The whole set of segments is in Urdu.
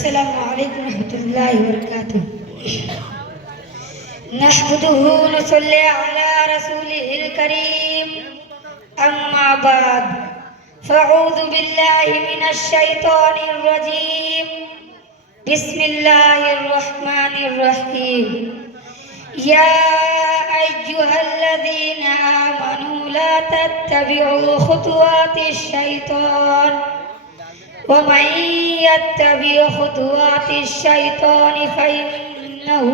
السلام علیکم ورحمۃ اللہ وبرکاتہ. نحمده ونصلي على رسوله الكريم. اما بعد فاعوذ باللہ من الشیطان الرجیم. بسم اللہ الرحمن الرحیم. یا ایھا الذین آمنوا لا تتبعوا خطوات الشیطان ومن يتبع خطوات الشيطان فإنه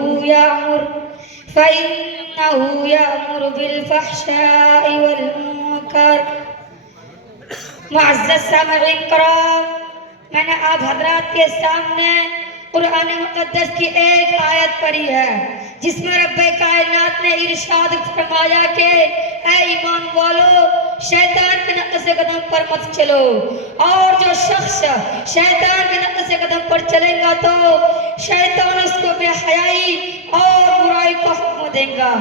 يأمر بالفحشاء والمنکر. معزز سامعین کرام، میں نے آپ حضرات کے سامنے قرآن مقدس کی ایک آیت پڑھی ہے جس میں رب کائنات نے ارشاد فرمایا کہ اے ایمان والو، شیطان کے نقش قدم پر مت چلو، اور جو شخص شیطان کے نقش قدم پر چلے گا تو شیطان اس کو بے حیائی اور برائی کا حکم دے گا.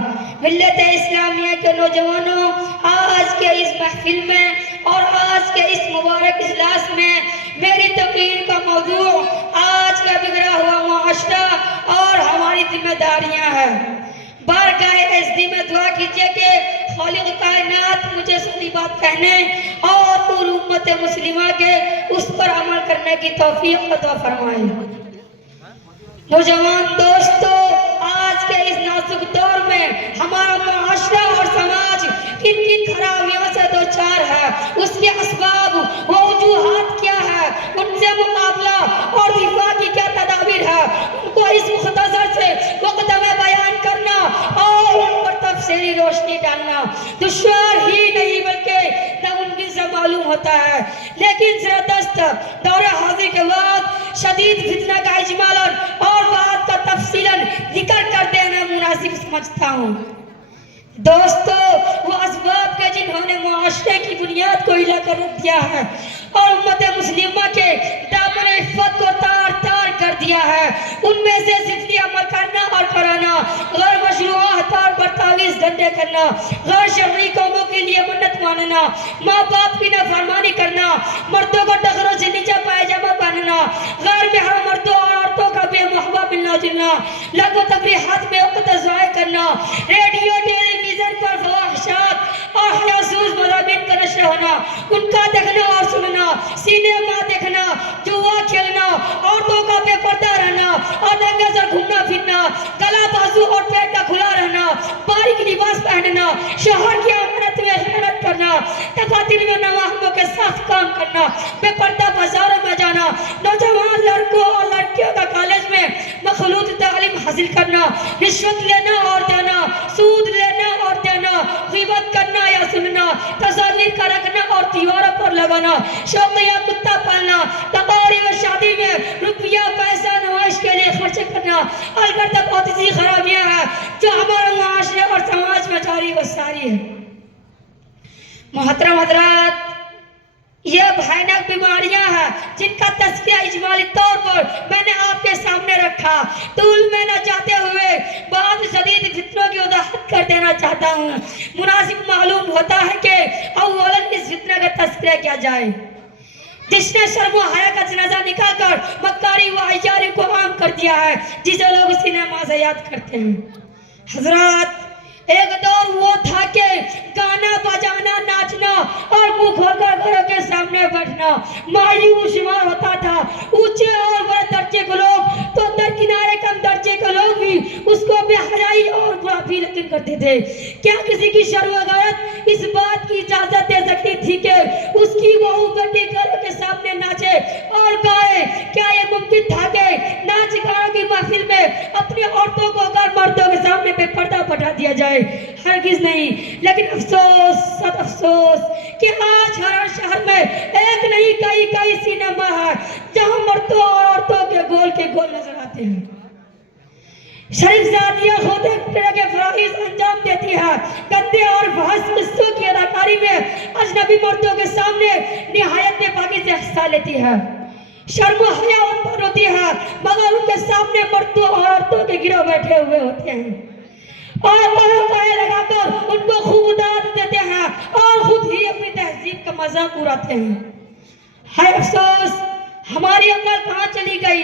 ملت اسلامیہ کے نوجوانوں، آج کے اس محفل میں اور آج کے اس مبارک اجلاس میں میری تقریر کا موضوع آج کا بگڑا ہوا معاشرہ اور ہماری ذمہ داریاں ہیں. بارگاہ عزت میں دعا کیجئے کہ خالق کائنات مجھے صحیح بات کہنے اور پوری امت مسلمہ کے اس پر عمل کرنے کی توفیق عطا فرمائے. نوجوان دوستو، آج کے اس نازک دور میں ہمارا معاشرہ اور سماج کن کن خرابیوں سے دوچار ہے، اس کے اسباب و وجوہات کیا ہے، ان سے مقابلہ اور دفاع کی کیا تدابیر ہے، ان کو اس مختصر سے وقت میں بیان کرنا اور ان پر تفصیلی روشنی ڈالنا دشوار ہی نہیں بلکہ ناممکن سے معلوم ہوتا ہے. لیکن زبردست دور حاضر کے بعد شدید فتنہ کا اجمالاً اور بات کا تفصیلاً ذکر کر دینا مناسب سمجھتا ہوں. دوستو، وہ اسباب کے جنہوں نے معاشرے کی بنیاد کو ہلا کر رکھ دیا ہے اور امت مسلمہ کے دامن عفت کو تار تار کر دیا ہے، ان میں سے ضدی عمل کرنا اور کرانا، غیر مشروعات پر تعویذ ڈنڈے کرنا، غیر شرعی قوموں کے لیے منت ماننا، ماں باپ کی نافرمانی کرنا، مردوں کو ٹخروں سے نیچے پائجامہ پہننا، غیر محرم مردوں اور عورتوں کا بے محبہ ملنا جلنا، لغو تفریحات میں وقت ضائع کرنا، ریڈیو ٹیلی ویژن پر فواحشات اور حیاسوز مضامین کا نشر ہونا، ان کا دیکھنا اور سننا، سینما دیکھنا، جوا کھیلنا، عورتوں کا بے پردہ رہنا اور ننگے سر گھومنا پھرنا، گلا بازو اور پیٹ کا کھلا رہنا، باریک لباس پہننا، شوہر کی امانت میں خیانت کرنا، دفاتر میں نواحموں کے ساتھ کام کرنا، بے پردہ بازاروں میں جانا، نوجوان لڑکوں اور لڑکیوں کا کالج میں مخلوط تعلیم حاصل کرنا، رشوت لینا اور دینا، سود لینا اور دینا، غیبت کرنا یا سننا، تصاویر کا رکھنا اور دیواروں پر لگانا، شوقیہ کتا پالنا، تقاریب و شادی میں روپیہ پیسہ نمائش کے لیے خرچ کرنا، البتہ بہت سی خرابیاں ہیں جو ہمارے معاشرے اور سماج میں جاری و ساری ہے. محترم حضرات، یہ بھیانک بیماریاں ہیں جن کا تذکرہ اجمالی طور پر میں نے آپ کے سامنے رکھا. طول میں نہ جاتے ہوئے بعض شدید فتنوں کی وضاحت کر دینا چاہتا ہوں. مناسب معلوم ہوتا ہے کہ اولاً اس فتنہ کا تذکرہ کیا جائے جس نے شرم و حیا کا جنازہ نکال کر مکاری و عیاری کو عام کر دیا ہے، جسے لوگ سینما سے یاد کرتے ہیں. حضرات، ایک دور وہ تھا کہ گانا بجانا، ناچنا اور منہ کھول کر گھروں کے سامنے بیٹھنا معیوب شمار ہوتا تھا. اونچے اور بڑے درجے کے لوگ تو درکنارے کم درجے کے لوگ بھی اس کو بے حیائی اور برا بھی یقین کرتے تھے. کیا کسی کی شرم و غیرت اس بات کی اجازت دے سکتی تھی کہ اس کی بہو بیٹی گھروں کے سامنے ناچے اور گائے؟ کیا یہ ممکن تھا کہ ناچ گانوں کی محفل میں اپنی عورتوں کو غیر مردوں کے سامنے بے پردہ بٹھا دیا جائے؟ ہرگز نہیں. لیکن افسوس، سخت افسوس کہ آج ہر شہر میں ایک نہیں کئی سینما ہے جہاں مردوں اور عورتوں کے گول نظر آتے ہیں. شریف زادیاں خود ایک طرح کے فرائض انجام دیتی ہے، گندے اور بحث قصوں کی اداکاری میں اجنبی مردوں کے سامنے نہایت بے باکی سے حصہ لیتی ہے. شرم و حیا ان پر ہوتی ہے مگر ان کے سامنے مردوں اور عورتوں کے گروہ بیٹھے ہوئے ہوتے ہیں اور پائے لگا کر ان کو خوب داد دیتے ہیں اور خود ہی اپنی تہذیب کا مذاق اڑاتے ہیں. ہے افسوس، ہماری عقل کہاں چلی گئی؟